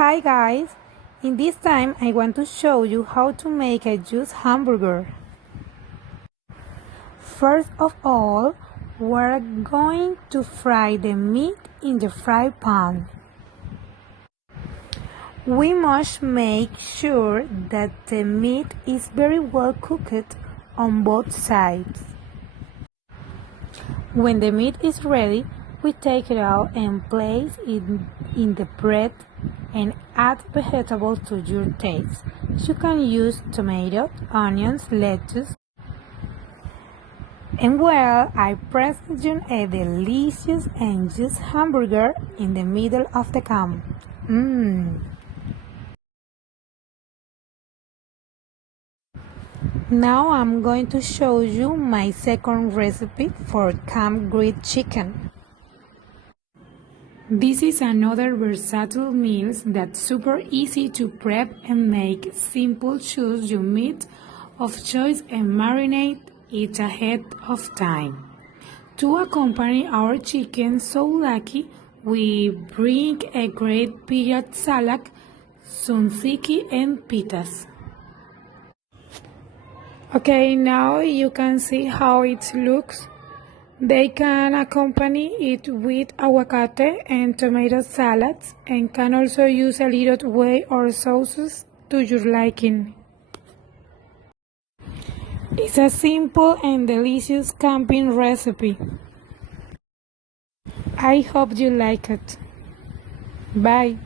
Hi guys! In this time I want to show you how to make a juice hamburger. First of all, we're going to fry the meat in the fry pan. We must make sure that the meat is very well cooked on both sides. When the meat is ready, we take it out and place it in the bread and add vegetables to your taste. You can use tomatoes, onions, lettuce. And well, I present you a delicious and juicy hamburger in the middle of the camp. Now I'm going to show you my second recipe for camp grilled chicken. This is another versatile meal that's super easy to prep and make. Simple, choose your meat of choice and marinate it ahead of time. To accompany our chicken so lucky, we bring a great period salad, tzatziki and pitas. Okay, now you can see how it looks. They can accompany it with aguacate and tomato salads and can also use a little whey or sauces to your liking. It's a simple and delicious camping recipe. I hope you like it. Bye.